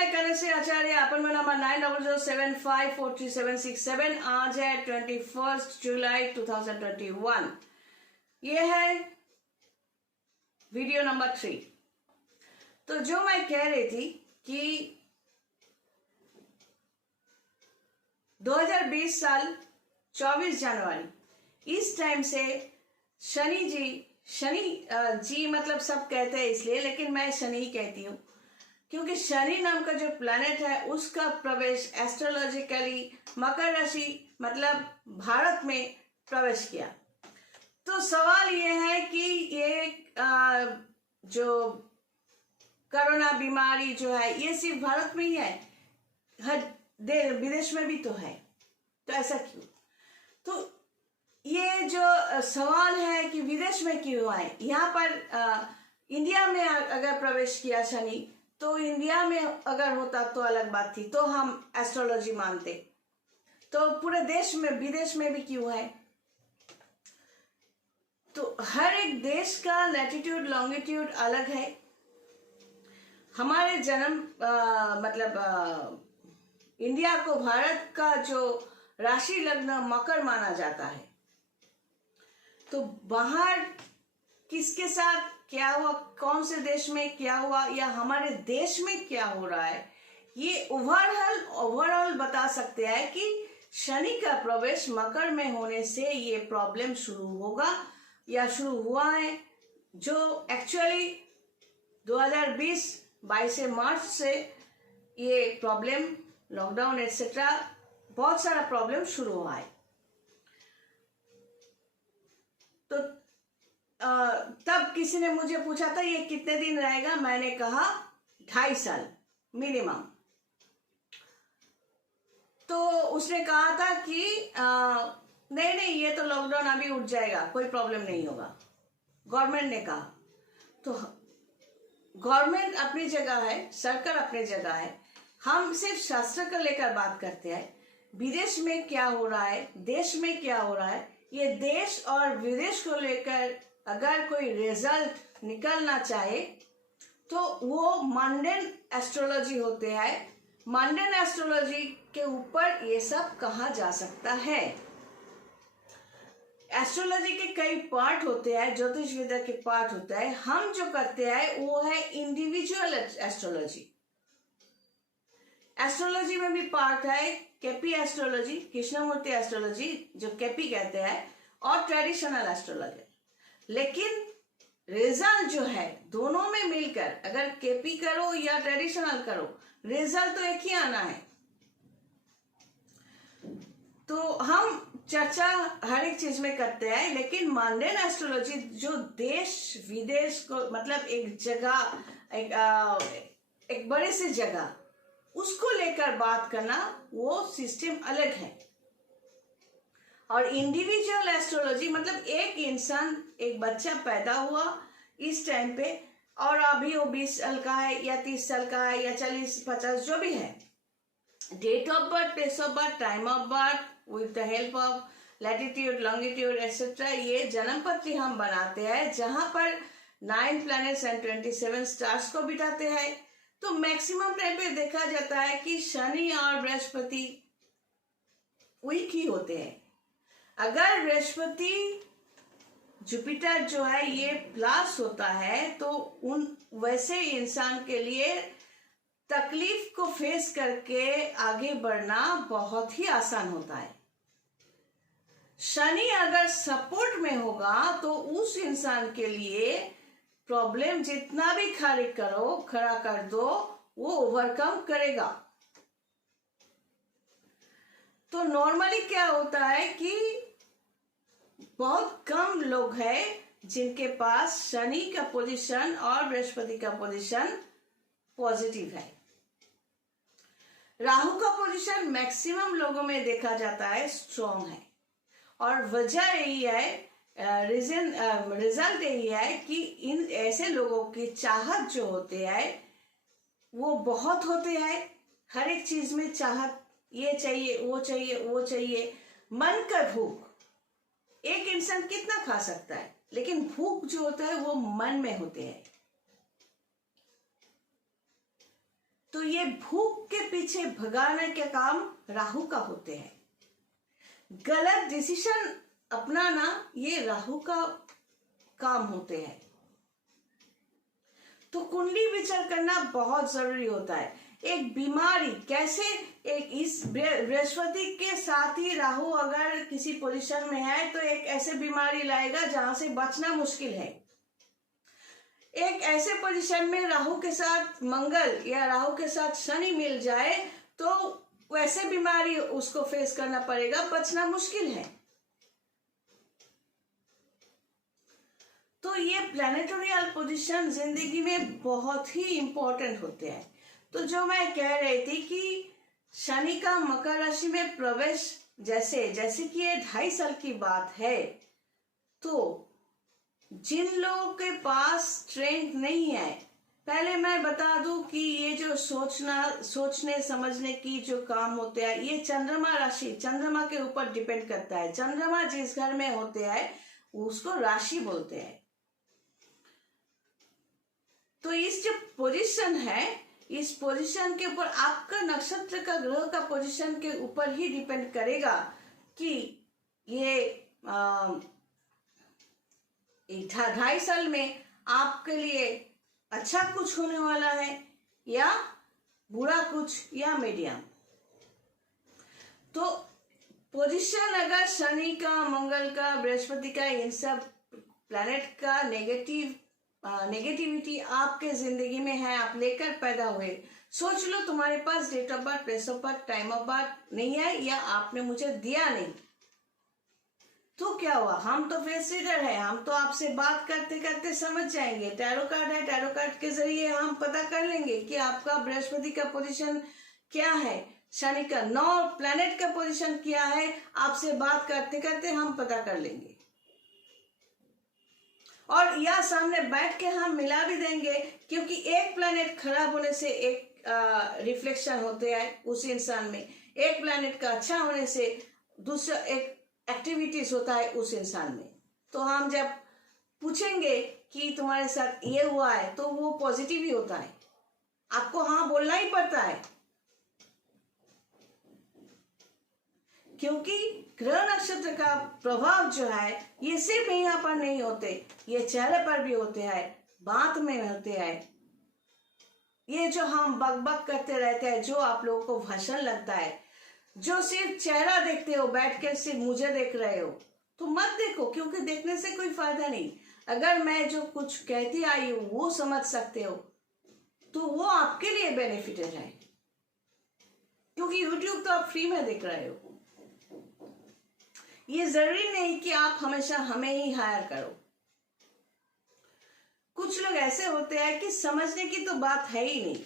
मैं कनश्री आचार्य, appointment number 9007543767। आज है 21 जुलाई 2021। ये है वीडियो नंबर 3। तो जो मैं कह रही थी कि 2020 साल 24 जनवरी इस टाइम से शनि जी मतलब सब कहते हैं इसलिए, लेकिन मैं शनि ही कहती हूँ क्योंकि शनि नाम का जो प्लैनेट है उसका प्रवेश एस्ट्रोलॉजिकली मकर राशि मतलब भारत में प्रवेश किया। तो सवाल ये है कि ये जो कोरोना बीमारी जो है ये सिर्फ भारत में ही है, हर विदेश में भी तो है, तो ऐसा क्यों? तो ये जो सवाल है कि विदेश में क्यों आए, यहाँ पर इंडिया में अगर प्रवेश किया शनि तो इंडिया में अगर होता तो अलग बात थी, तो हम एस्ट्रोलॉजी मानते। तो पूरे देश में विदेश में भी क्यों है? तो हर एक देश का लैटिट्यूड लॉन्गिट्यूड अलग है। हमारे जन्म इंडिया को भारत का जो राशि लग्न मकर माना जाता है। तो बाहर किसके साथ क्या हुआ, कौन से देश में क्या हुआ या हमारे देश में क्या हो रहा है, ये ओवरऑल बता सकते हैं कि शनि का प्रवेश मकर में होने से ये प्रॉब्लम शुरू होगा या शुरू हुआ है, जो एक्चुअली 2020 22 मार्च से ये प्रॉब्लम लॉकडाउन एटसेट्रा बहुत सारा प्रॉब्लम शुरू हुआ है। तो तब किसी ने मुझे पूछा था ये कितने दिन रहेगा, मैंने कहा 2.5 साल मिनिमम। तो उसने कहा था कि नहीं ये तो लॉकडाउन अभी उठ जाएगा, कोई प्रॉब्लम नहीं होगा, गवर्नमेंट ने कहा। तो गवर्नमेंट अपनी जगह है, सरकार अपनी जगह है, हम सिर्फ शास्त्र को लेकर बात करते हैं। विदेश में क्या हो रहा है, देश में क्या हो रहा है, ये देश और विदेश को लेकर अगर कोई रिजल्ट निकलना चाहे तो वो मंडेन एस्ट्रोलॉजी होते हैं। मंडेन एस्ट्रोलॉजी के ऊपर ये सब कहा जा सकता है। एस्ट्रोलॉजी के कई पार्ट होते हैं, ज्योतिष विद्या के पार्ट होता है। हम जो करते हैं वो है इंडिविजुअल एस्ट्रोलॉजी। एस्ट्रोलॉजी में भी पार्ट है केपी एस्ट्रोलॉजी, कृष्णमूर्ति एस्ट्रोलॉजी जो केपी कहते हैं, और ट्रेडिशनल एस्ट्रोलॉजी। लेकिन रिजल्ट जो है दोनों में मिलकर अगर केपी करो या ट्रेडिशनल करो, रिजल्ट तो एक ही आना है। तो हम चर्चा हर एक चीज में करते हैं, लेकिन मंडेन एस्ट्रोलॉजी जो देश विदेश को मतलब एक जगह एक बड़े से जगह उसको लेकर बात करना, वो सिस्टम अलग है। और इंडिविजुअल एस्ट्रोलॉजी मतलब एक इंसान, एक बच्चा पैदा हुआ इस टाइम पे और अभी वो 20 साल का है या 30 साल का है या 40-50 जो भी है, date of birth, place of birth, time of birth with the help of latitude longitude etcetera, ये जन्म पत्री हम बनाते हैं जहां पर 9 प्लैनेट्स एंड 27 स्टार्स को बिठाते हैं। तो मैक्सिमम टाइम पे देखा जाता है कि शनि और बृहस्पति वीक ही होते हैं। अगर बृहस्पति जुपिटर जो है ये प्लस होता है तो उन वैसे इंसान के लिए तकलीफ को फेस करके आगे बढ़ना बहुत ही आसान होता है। शनि अगर सपोर्ट में होगा तो उस इंसान के लिए प्रॉब्लम जितना भी खड़ा कर दो वो ओवरकम करेगा। तो नॉर्मली क्या होता है कि बहुत कम लोग हैं जिनके पास शनि का पोजीशन और बृहस्पति का पोजीशन पॉजिटिव है। राहु का पोजीशन मैक्सिमम लोगों में देखा जाता है स्ट्रॉन्ग है, और वजह यही है, रिजल्ट यही है कि इन ऐसे लोगों की चाहत जो होते हैं वो बहुत होते हैं। हर एक चीज में चाहत, ये चाहिए वो चाहिए वो चाहिए, मन का भूख। एक इंसान कितना खा सकता है, लेकिन भूख जो होता है वो मन में होते हैं। तो ये भूख के पीछे भगाने के काम राहु का होते हैं। गलत डिसीजन अपनाना ये राहु का काम होते हैं। तो कुंडली विचार करना बहुत जरूरी होता है। एक बीमारी कैसे, एक इस बृहस्पति के साथ ही राहु अगर किसी पोजीशन में है तो एक ऐसे बीमारी लाएगा जहां से बचना मुश्किल है। एक ऐसे पोजीशन में राहु के साथ मंगल या राहु के साथ शनि मिल जाए तो वैसे बीमारी उसको फेस करना पड़ेगा, बचना मुश्किल है। तो ये प्लैनेटोरियल पोजीशन जिंदगी में बहुत ही इंपॉर्टेंट होते हैं। तो जो मैं कह रही थी कि शनि का मकर राशि में प्रवेश जैसे कि ये 2.5 साल की बात है, तो जिन लोगों के पास स्ट्रेंथ नहीं है, पहले मैं बता दूं कि ये जो सोचने समझने की जो काम होते हैं ये चंद्रमा राशि, चंद्रमा के ऊपर डिपेंड करता है। चंद्रमा जिस घर में होते हैं उसको राशि बोलते हैं। तो इस जो पोजीशन है, इस पोजीशन के ऊपर आपका नक्षत्र का, ग्रह का पोजीशन के ऊपर ही डिपेंड करेगा कि ये 2.5 साल में आपके लिए अच्छा कुछ होने वाला है या बुरा कुछ या मीडियम। तो पोजीशन अगर शनि का, मंगल का, बृहस्पति का, इन सब प्लैनेट का नेगेटिविटी आपके जिंदगी में है, आप लेकर पैदा हुए, सोच लो तुम्हारे पास date of birth, place of birth, time of birth नहीं है या आपने मुझे दिया नहीं, तो क्या हुआ? हम तो फेस रीडर है, हम तो आपसे बात करते करते समझ जाएंगे। टैरो कार्ड है, टैरो कार्ड के जरिए हम पता कर लेंगे कि आपका बृहस्पति का पोजीशन क्या है, शनि का 9 प्लैनेट का पोजीशन क्या है, आपसे बात करते करते हम पता कर लेंगे। और या सामने बैठ के हम मिला भी देंगे, क्योंकि एक प्लैनेट खराब होने से एक रिफ्लेक्शन होते हैं उस इंसान में, एक प्लैनेट का अच्छा होने से दूसरा एक एक्टिविटीज होता है उस इंसान में। तो हम जब पूछेंगे कि तुम्हारे साथ ये हुआ है तो वो पॉजिटिव ही होता है, आपको हाँ बोलना ही पड़ता है, क्योंकि ग्रह नक्षत्र का प्रभाव जो है ये सिर्फ यहाँ पर नहीं होते, ये चेहरे पर भी होते हैं, बात में होते हैं। ये जो हम बक करते रहते हैं, जो आप लोगों को भाषण लगता है, जो सिर्फ चेहरा देखते हो, बैठ कर सिर्फ मुझे देख रहे हो, तो मत देखो, क्योंकि देखने से कोई फायदा नहीं। अगर मैं जो कुछ कहती आई हूं वो समझ सकते हो तो वो आपके लिए बेनिफिटेड है, क्योंकि यूट्यूब तो आप फ्री में देख रहे हो। ये जरूरी नहीं कि आप हमेशा हमें ही हायर करो। कुछ लोग ऐसे होते हैं कि समझने की तो बात है ही नहीं,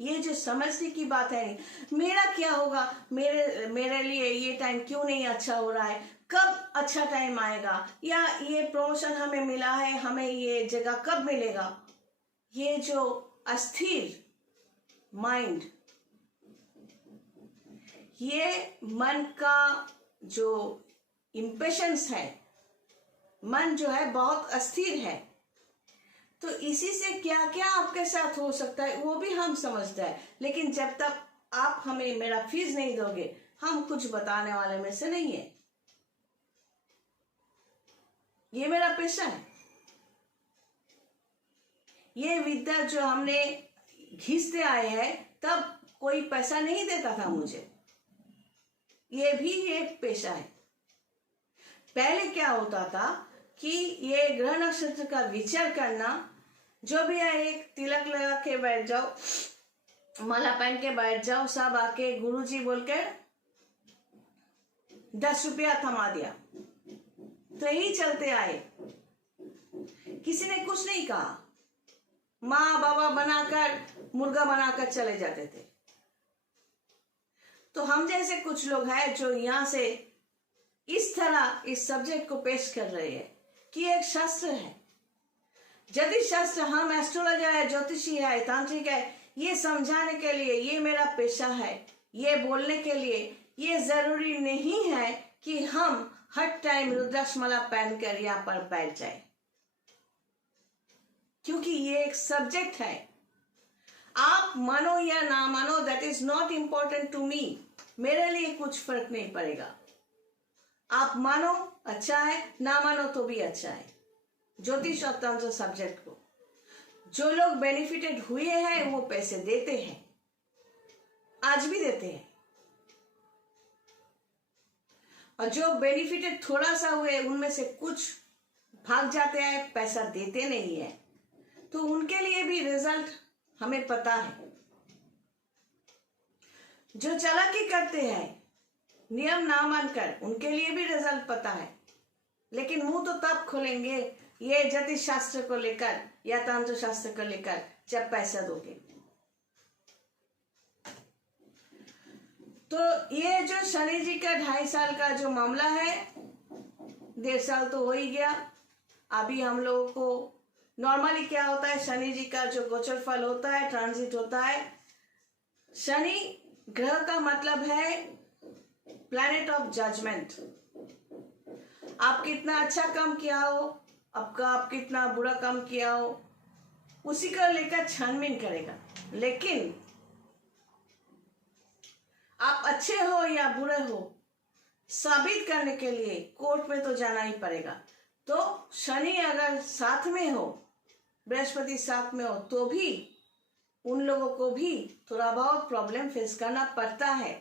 ये जो समझने की बात है नहीं, मेरा क्या होगा, मेरे लिए ये टाइम क्यों नहीं अच्छा हो रहा है, कब अच्छा टाइम आएगा, या ये प्रमोशन हमें मिला है, हमें ये जगह कब मिलेगा। ये जो अस्थिर माइंड, ये मन का जो इम्पेशंस है, मन जो है बहुत अस्थिर है, तो इसी से क्या क्या आपके साथ हो सकता है वो भी हम समझते हैं। लेकिन जब तक आप हमें मेरा फीस नहीं दोगे, हम कुछ बताने वाले में से नहीं है। ये मेरा पेशा है, ये विद्या जो हमने घिसते आए हैं, तब कोई पैसा नहीं देता था मुझे, ये भी एक पेशा है। पहले क्या होता था कि ये ग्रह नक्षत्र का विचार करना, जो भी है एक तिलक लगा के बैठ जाओ, माला पहन के बैठ जाओ, सब आके गुरुजी बोलकर 10 रुपया थमा दिया, तो यही चलते आए, किसी ने कुछ नहीं कहा, माँ बाबा बनाकर मुर्गा बनाकर चले जाते थे। तो हम जैसे कुछ लोग हैं जो यहाँ से इस तरह इस सब्जेक्ट को पेश कर रहे हैं कि एक शास्त्र है, ज्योतिष शास्त्र, हम एस्ट्रोलॉजर है, ज्योतिषी है, तांत्रिक है, ये समझाने के लिए ये मेरा पेशा है, ये बोलने के लिए। ये जरूरी नहीं है कि हम हर टाइम रुद्राक्ष माला पहनकर यहाँ पर बैठ जाए, क्योंकि ये एक सब्जेक्ट है। आप मानो या ना मानो, that is not important to me. मेरे लिए कुछ फर्क नहीं पड़ेगा। आप मानो अच्छा है, ना मानो तो भी अच्छा है। ज्योतिष और तंत्र सब्जेक्ट को जो लोग बेनिफिटेड हुए हैं वो पैसे देते हैं, आज भी देते हैं, और जो बेनिफिटेड थोड़ा सा हुए उनमें से कुछ भाग जाते हैं, पैसा देते नहीं है, तो उनके लिए भी रिजल्ट हमें पता है। जो चालाकी करते हैं नियम ना मानकर, उनके लिए भी रिजल्ट पता है, लेकिन मुंह तो तब खोलेंगे ये ज्योतिष शास्त्र को लेकर या तंत्र शास्त्र को लेकर जब पैसा दोगे। तो ये जो शनि जी का 2.5 साल का जो मामला है, 1.5 साल तो हो ही गया। अभी हम लोगों को नॉर्मली क्या होता है, शनि जी का जो गोचर फल होता है, ट्रांजिट होता है। शनि ग्रह का मतलब है प्लैनेट ऑफ जजमेंट। आप कितना अच्छा काम किया हो, आप कितना बुरा काम किया हो, उसी को लेकर छानबीन करेगा। लेकिन आप अच्छे हो या बुरे हो, साबित करने के लिए कोर्ट में तो जाना ही पड़ेगा। तो शनि अगर साथ में हो, बृहस्पति साथ में हो, तो भी उन लोगों को भी थोड़ा बहुत प्रॉब्लम फेस करना पड़ता है।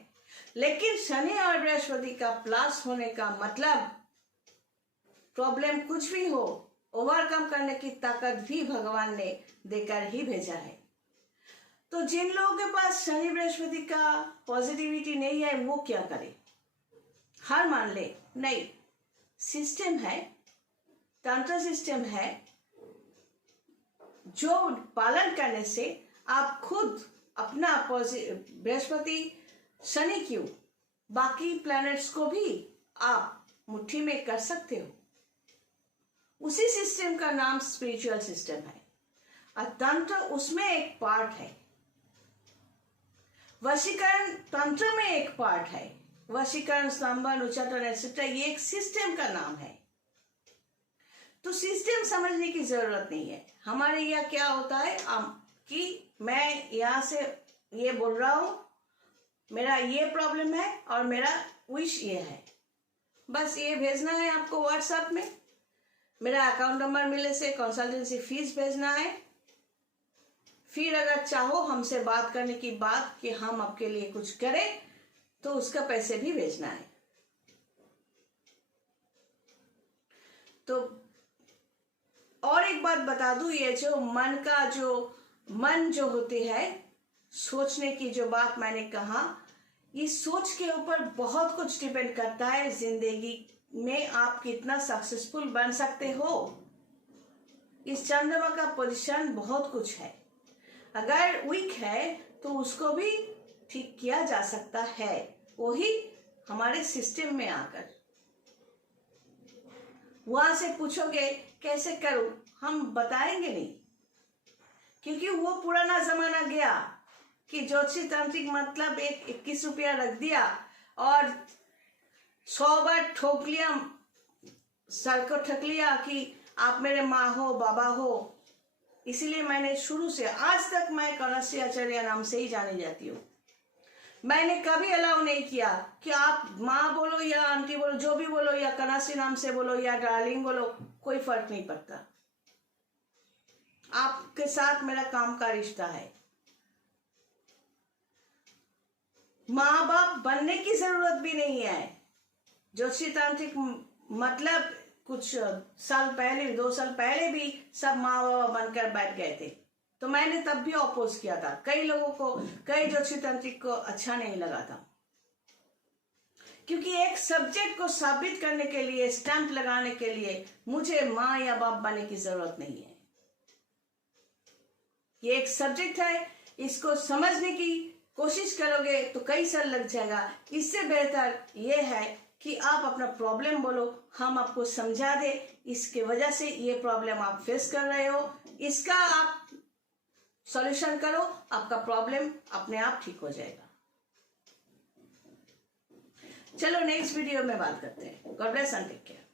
लेकिन शनि और बृहस्पति का प्लस होने का मतलब प्रॉब्लम कुछ भी हो, ओवरकम करने की ताकत भी भगवान ने देकर ही भेजा है। तो जिन लोगों के पास शनि बृहस्पति का पॉजिटिविटी नहीं है, वो क्या करे? हार मान ले? नहीं, सिस्टम है, तंत्र सिस्टम है, जो पालन करने से आप खुद अपना बृहस्पति शनि क्यों, बाकी प्लैनेट्स को भी आप मुट्ठी में कर सकते हो। उसी सिस्टम का नाम स्पिरिचुअल सिस्टम है, और तंत्र उसमें एक पार्ट है। वशीकरण तंत्र में एक पार्ट है। वशीकरण, स्तंभन, उच्चाटन एटसेट्रा, ये एक सिस्टम का नाम है। तो सिस्टम समझने की जरूरत नहीं है। हमारे यहाँ क्या होता है कि मैं यहाँ से ये बोल रहा हूं, मेरा ये प्रॉब्लम है और मेरा विश ये है, बस ये भेजना है आपको व्हाट्सएप में। मेरा अकाउंट नंबर मिलने से कंसल्टेंसी फीस भेजना है। फिर अगर चाहो हमसे बात करने की बात कि हम आपके लिए कुछ करें, तो उसका पैसे भी भेजना है। तो और एक बात बता दूं, ये जो मन जो होती है, सोचने की जो बात मैंने कहा, इस सोच के ऊपर बहुत कुछ डिपेंड करता है। जिंदगी में आप कितना सक्सेसफुल बन सकते हो, इस चंद्रमा का पोजीशन बहुत कुछ है। अगर वीक है तो उसको भी ठीक किया जा सकता है, वही हमारे सिस्टम में आकर। वहां से पूछोगे कैसे करूं, हम बताएंगे नहीं, क्योंकि वो पुराना जमाना गया कि ज्योतिषी तांत्रिक मतलब 21 रुपया रख दिया और 100 बार ठोक लिया, सर को ठक लिया कि आप मेरे माँ हो, बाबा हो। इसीलिए मैंने शुरू से आज तक मैं कनश्री आचार्य नाम से ही जानी जाती हूँ। मैंने कभी अलाउ नहीं किया कि आप माँ बोलो या आंटी बोलो, जो भी बोलो, या कनश्री नाम से बोलो या डार्लिंग बोलो, कोई फर्क नहीं पड़ता। आपके साथ मेरा काम का रिश्ता है। माँ बाप बनने की जरूरत भी नहीं है। ज्योतिषी तांत्रिक मतलब कुछ साल पहले, 2 साल पहले भी सब माँ बाबा बनकर बैठ गए थे, तो मैंने तब भी अपोज किया था। कई लोगों को, कई ज्योतिषी तांत्रिक को अच्छा नहीं लगा था, क्योंकि एक सब्जेक्ट को साबित करने के लिए, स्टैंप लगाने के लिए मुझे माँ या बाप बनने की जरूरत नहीं है। ये एक सब्जेक्ट है, इसको समझने की कोशिश करोगे तो कई साल लग जाएगा। इससे बेहतर ये है कि आप अपना प्रॉब्लम बोलो, हम आपको समझा दे, इसके वजह से ये प्रॉब्लम आप फेस कर रहे हो, इसका आप सॉल्यूशन करो, आपका प्रॉब्लम अपने आप ठीक हो जाएगा। चलो नेक्स्ट वीडियो में बात करते हैं। God bless and take care.